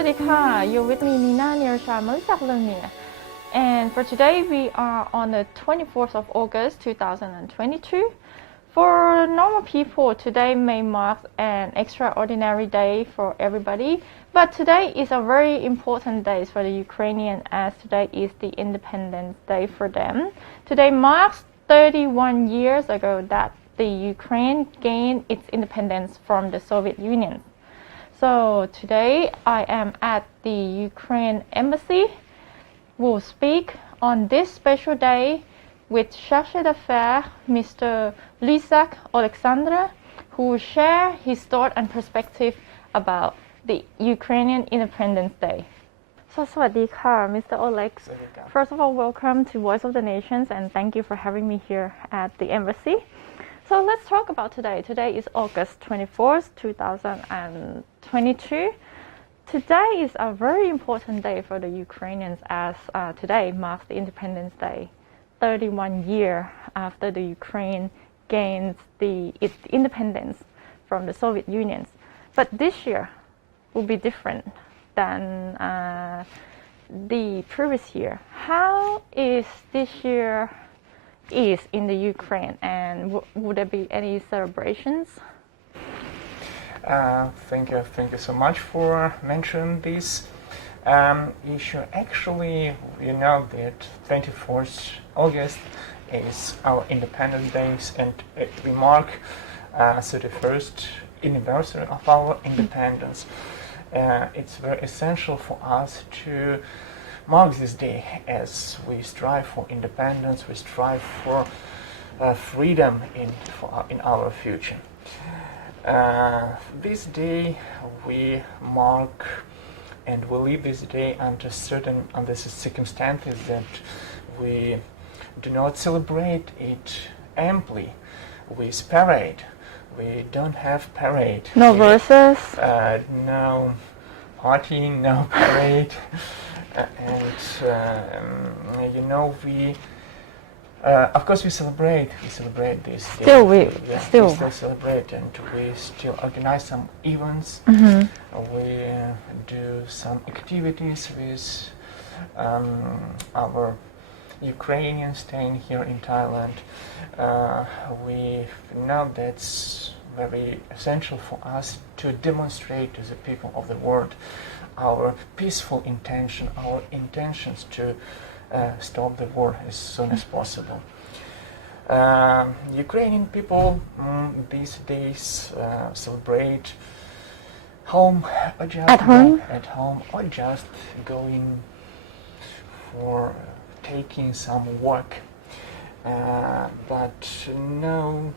Swadika, you're with me, Nina Nirsha Lysak Oleksandr. And for today, we are on the 24th of August 2022. For normal people, today may mark an extraordinary day for everybody, but today is a very important day for the Ukrainian, as today is the Independence Day for them. Today marks 31 years ago that the Ukraine gained its independence from the Soviet Union. So today I am at the Ukraine Embassy. We'll speak on this special day with Chargé d'Affaires, Mr. Lysak Oleksandr, who will share his thought and perspective about the Ukrainian Independence Day. So, สวัสดีค่ะ Mr. Olex. First of all, welcome to Voice of the Nations and thank you for having me here at the embassy. So let's talk about today. Today is August 24th, 2022. Today is a very important day for the Ukrainians as today marks the Independence Day, 31 years after the Ukraine gains its independence from the Soviet Union. But this year will be different than the previous year. How is this year in the Ukraine, and would there be any celebrations? Thank you so much for mentioning this issue. Actually, you know that 24th August is our Independence Day, and we mark 31st anniversary of our independence. It's very essential for us to mark this day as we strive for independence, we strive for freedom in our future. This day we mark and we live this day under circumstances that we do not celebrate it amply with parade. We don't have parade. No verses? No partying, no parade. And you know, we of course we celebrate this day. We still celebrate, and we still organize some events. Mm-hmm. We do some activities with our Ukrainians staying here in Thailand. We know that's very essential for us to demonstrate to the people of the world our peaceful intention, our intentions to stop the war as soon as possible. Ukrainian people these days celebrate at home or just going for taking some work, but no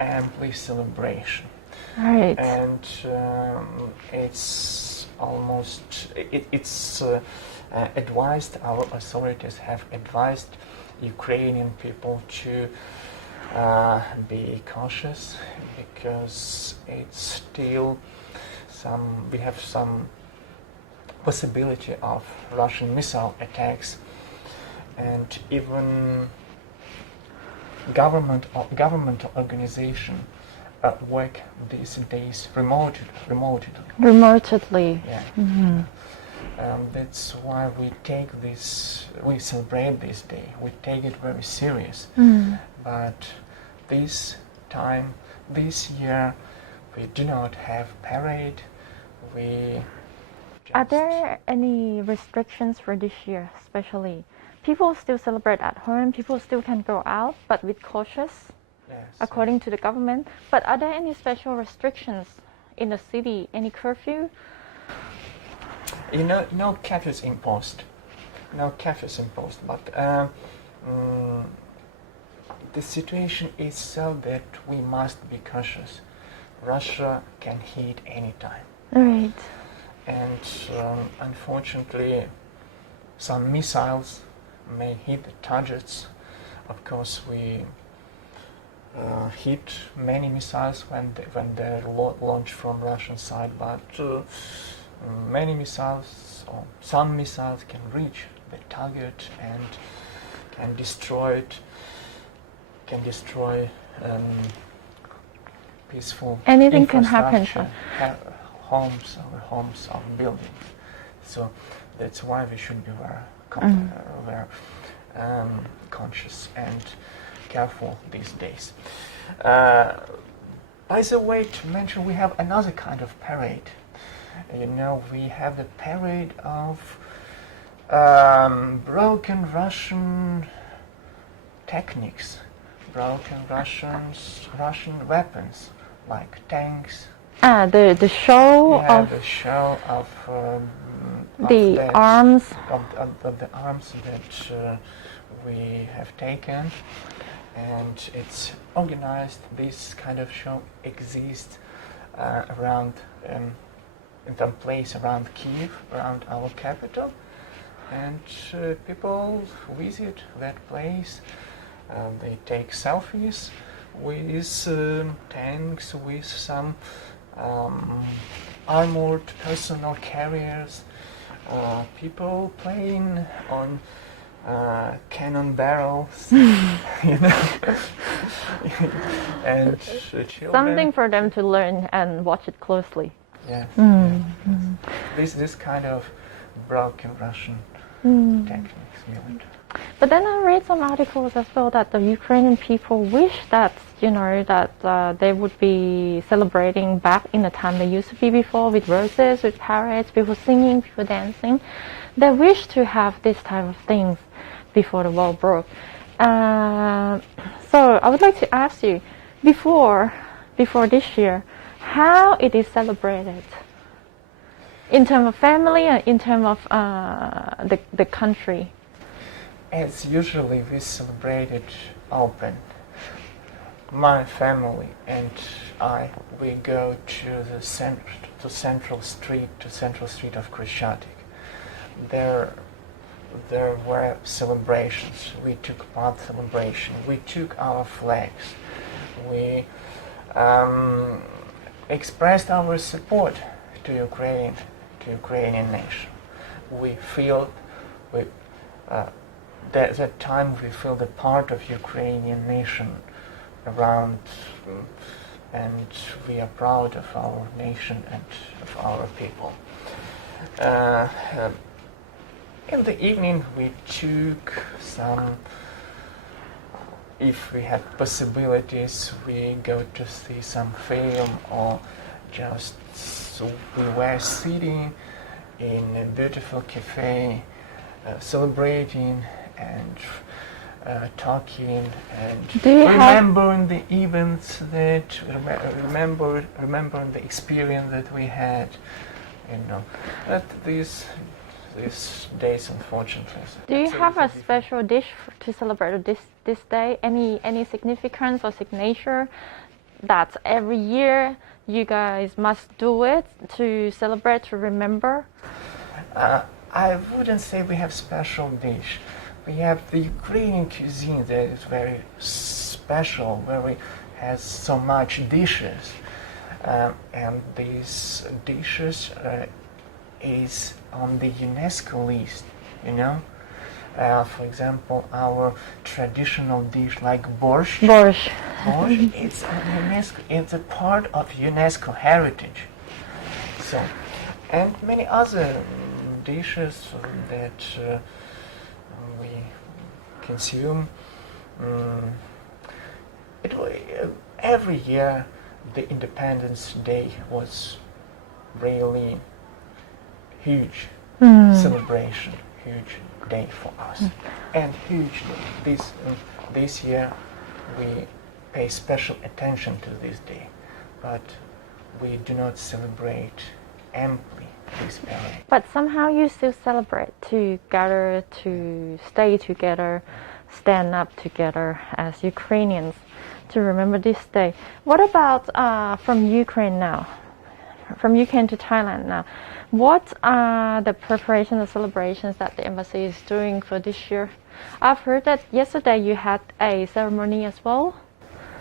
ample celebration. Right. And it's advised, our authorities have advised Ukrainian people to be cautious, because it's still we have some possibility of Russian missile attacks, and even governmental organization work these days remotely. Remotely. Yeah. Mm-hmm. That's why we celebrate this day. We take it very serious. Mm. But this year, we do not have parade. Are there any restrictions for this year, especially? People still celebrate at home, people still can go out, but with cautious, yes, according to the government. But are there any special restrictions in the city, any curfew? No curfews imposed. But the situation is so that we must be cautious. Russia can hit anytime. Right. And unfortunately, some missiles may hit the targets. Of course, we hit many missiles when they're launched from Russian side, but many missiles, or some missiles, can reach the target and can destroy peaceful anything can happen. homes or buildings. So that's why we should be very conscious and careful these days. By the way, to mention, we have another kind of parade. You know, we have the parade of broken Russian techniques, broken Russian weapons like tanks. The show Yeah, of the show of the arms. Of the arms that we have taken, and it's organized. This kind of show exists around in some place around Kiev, around our capital, and people visit that place. They take selfies with tanks, with some armored personal carriers, people playing on cannon barrels, you know, and children. Something for them to learn and watch it closely. Yes, yes. This kind of broken Russian techniques, really. But then I read some articles as well that the Ukrainian people wish that, you know, that they would be celebrating back in the time they used to be before, with roses, with parades, people singing, people dancing. They wish to have this type of things before the war broke. So I would like to ask you, before this year, how it is celebrated? In terms of family and in terms of the country? As usually we celebrated open. My family and I, we go to the central street of Krещатик. There were celebrations. We took part in celebration. We took our flags. We expressed our support to Ukrainian nation. We feel that time we feel the part of Ukrainian nation around, and we are proud of our nation and of our people. In the evening we took some, if we had possibilities, we go to see some film, or just we were sitting in a beautiful cafe, celebrating and talking and remembering the events that remembering the experience that we had, you know. But these days, unfortunately. Do you have a special dish to celebrate this day? Any significance or signature that every year you guys must do it to celebrate, to remember? I wouldn't say we have special dish. We have the Ukrainian cuisine that is very special, very has so much dishes, and these dishes is on the UNESCO list, you know. For example, our traditional dish like borscht, it's on UNESCO. It's a part of UNESCO heritage. So, and many other dishes that we consume. Every year, the Independence Day was really huge celebration, huge day for us, and huge day. This year we pay special attention to this day, but we do not celebrate amply this parade. But somehow you still celebrate, to gather, to stay together, stand up together as Ukrainians to remember this day. What about from Ukraine now? From Ukraine to Thailand now. What are the preparations and celebrations that the embassy is doing for this year? I've heard that yesterday you had a ceremony as well.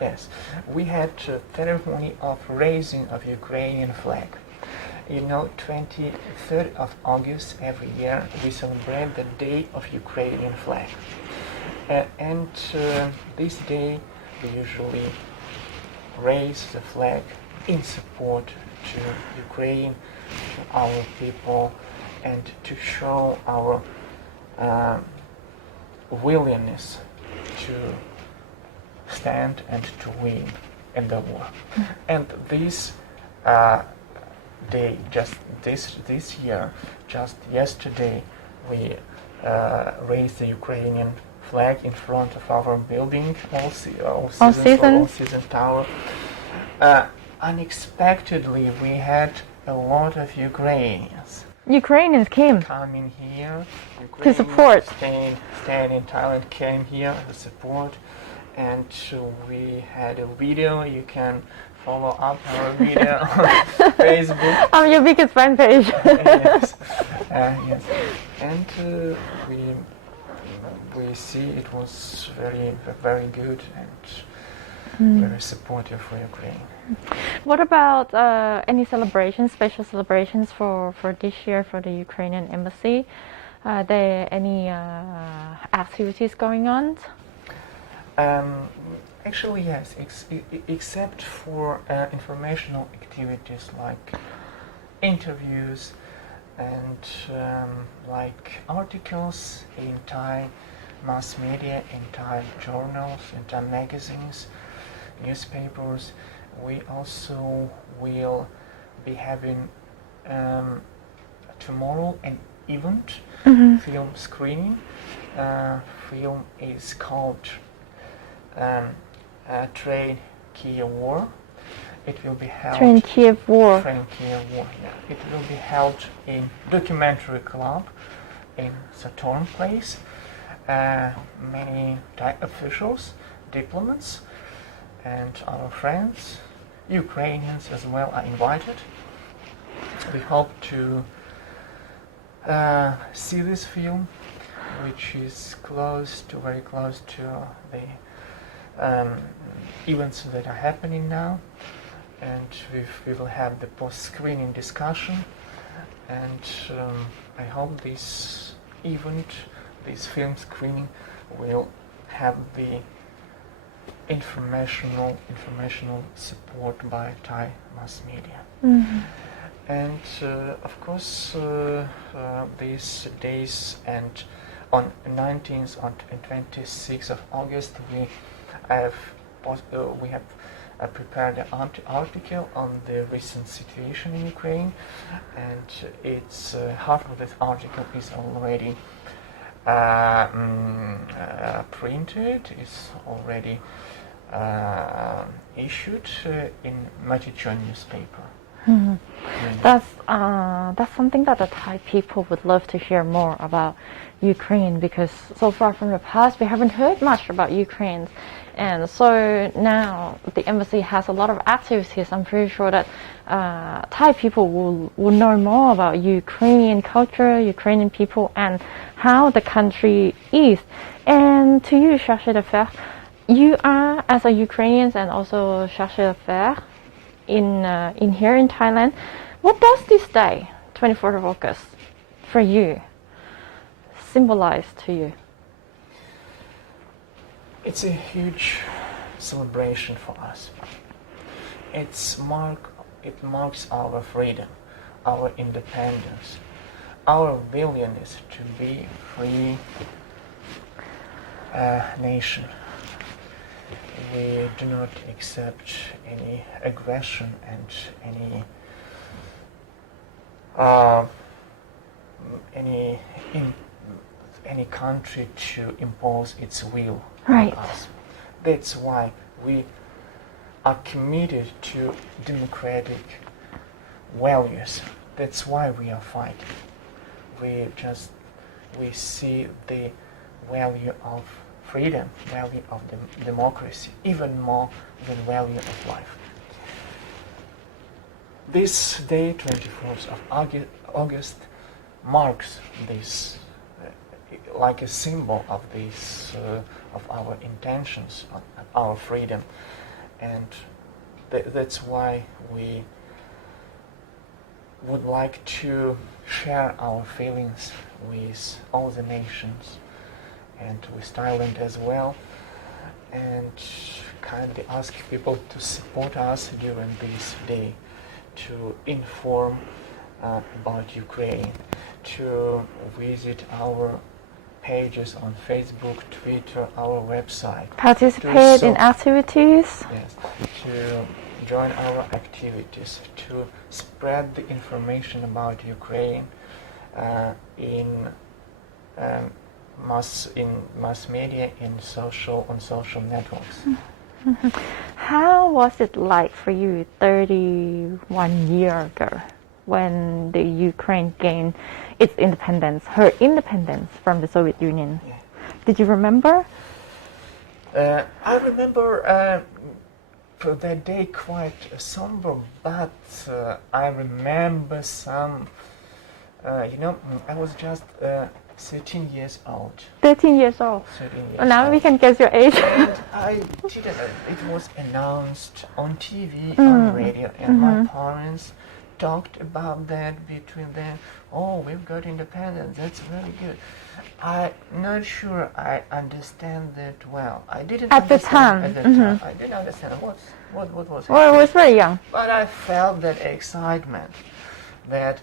Yes, we had a ceremony of raising of Ukrainian flag. You know, 23rd of August every year we celebrate the Day of Ukrainian Flag. And this day we usually raise the flag in support to Ukraine, to our people, and to show our willingness to stand and to win in the war. And this day, just this year, just yesterday, we raised the Ukrainian flag in front of our building, all season tower. Unexpectedly, we had a lot of Ukrainians came coming here to support. Staying in Thailand came here to support, and we had a video. You can follow up our video on Facebook. I'm your biggest fan page. Yes, yes, and we see it was very good and very supportive for Ukraine. What about any celebrations, special celebrations for this year for the Ukrainian embassy? Are there any activities going on? Actually, yes, except for informational activities like interviews and like articles in Thai mass media, in Thai journals, in Thai magazines, newspapers. We also will be having tomorrow an event, film screening. Film is called Train Kiev War. It will be held. Train Kiev War. Train Kiev War. Yeah. It will be held in Documentary Club in Saturn Place. Many Thai officials, diplomats, and our friends, Ukrainians as well, are invited. We hope to see this film, which is very close to the events that are happening now, and we will have the post-screening discussion, and I hope this event, this film screening, will have the informational support by Thai mass media. And of course these days, and on 19th and 26th of August we have prepared an article on the recent situation in Ukraine, and it's half of this article is already printed, is already issued in Matichon newspaper. That's something that the Thai people would love to hear more about Ukraine, because so far from the past we haven't heard much about Ukraine, and so now the embassy has a lot of activities. I'm pretty sure that Thai people will know more about Ukrainian culture, Ukrainian people, and how the country is. And to you, Chargé d'Affaires, you are as a Ukrainian and also Chargé d'Affaires in here in Thailand. What does this day, 24th of August, for you symbolize to you? It's a huge celebration for us. It marks our freedom, our independence, our willingness to be a free nation. We do not accept any aggression and any country to impose its will on us. That's why we are committed to democratic values. That's why we are fighting. We see the value of freedom, value of democracy, even more than value of life. This day, 24th of August, marks this like a symbol of this, of our intentions, of our freedom, and that's why we would like to share our feelings with all the nations and with Thailand as well, and kindly ask people to support us during this day, to inform about Ukraine, to visit our pages on Facebook, Twitter, our website. Participate in activities. Yes, to join our activities, to spread the information about Ukraine in mass media, on social networks. How was it like for you 31 years ago when the Ukraine gained its independence, her independence from the Soviet Union? Yeah. Did you remember? I remember that day quite somber, but I remember some, I was just 13 years old. 13 years old. 13 years Well, now old. we can guess your age. And I didn't. It was announced on TV, on radio, and my parents talked about that between them. Oh, we've got independence. That's very good. I'm not sure I understand that well. I didn't At the understand time. At the time, I didn't understand what was Well, it happening. was very young. But I felt that excitement that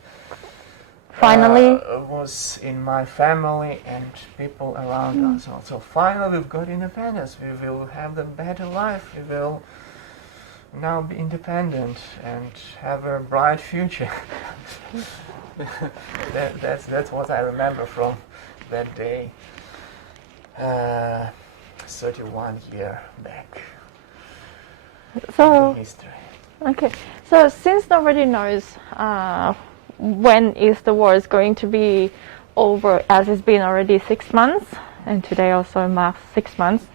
Finally. was in my family and people around us. So finally we've got independence. We will have the better life. We will now be independent and have a bright future. That's what I remember from that day, 31 years back So, in history. okay. So since nobody knows when is the war is going to be over, as it's been already 6 months, and today also marks 6 months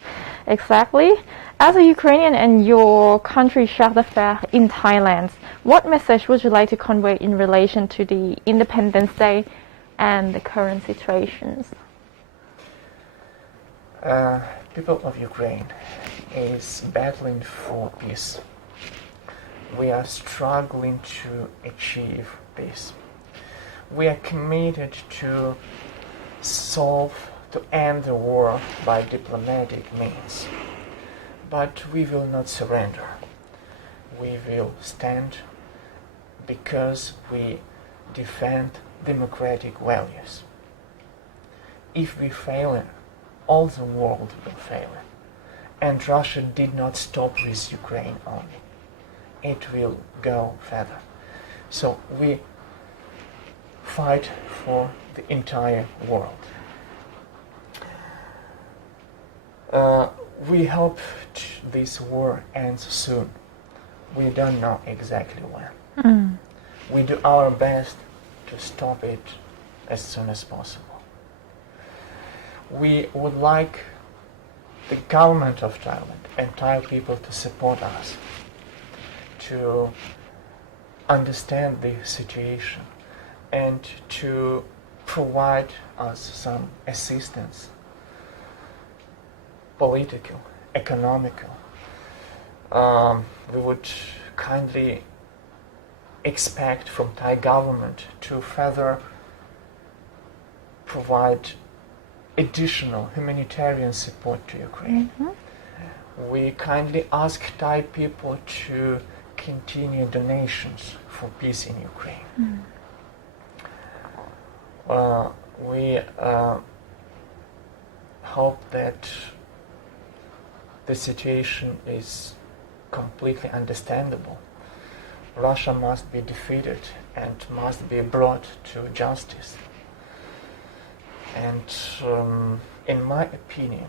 exactly. As a Ukrainian and your country share d'affaires in Thailand, what message would you like to convey in relation to the Independence Day and the current situations? People of Ukraine is battling for peace. We are struggling to achieve peace. We are committed to end the war by diplomatic means. But we will not surrender. We will stand because we defend democratic values. If we fail, all the world will fail. And Russia did not stop with Ukraine only. It will go further. So we fight for the entire world. We hope this war ends soon. We don't know exactly when. We do our best to stop it as soon as possible. We would like the government of Thailand and Thai people to support us, to understand the situation and to provide us some assistance, political, economical. We would kindly expect from Thai government to further provide additional humanitarian support to Ukraine. We kindly ask Thai people to continue donations for peace in Ukraine. We hope that the situation is completely understandable. Russia must be defeated and must be brought to justice. And in my opinion,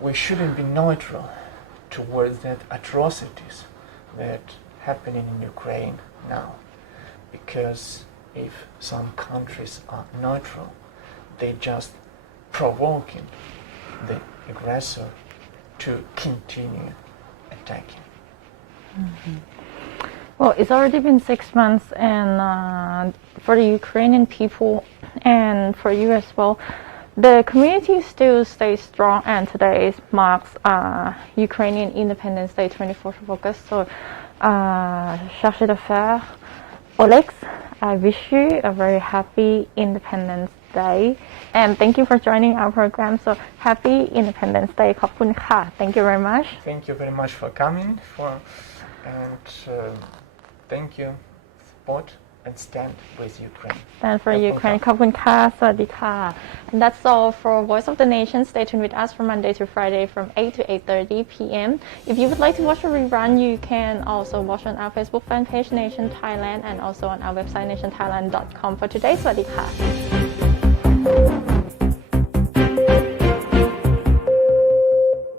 we shouldn't be neutral towards that atrocities that happening in Ukraine now. Because if some countries are neutral, they just provoking the aggressor to continue attacking. Well, it's already been 6 months, and for the Ukrainian people and for you as well, the community still stays strong, and today marks Ukrainian Independence Day, 24th of August. So, chargé d'affaires Olex, I wish you a very happy Independence Day, and thank you for joining our program. So, happy Independence Day. ขอบคุณค่ะ. Thank you very much. Thank you very much for coming and thank you support and stand with Ukraine. Stand for Ukraine ขอบคุณค่ะสวัสดีค่ะ And that's all for Voice of the Nation. Stay tuned with us from Monday to Friday from 8 to 8:30 p.m. If you would like to watch a rerun, you can also watch on our Facebook fan page Nation Thailand and also on our website nationthailand.com. For today สวัสดีค่ะ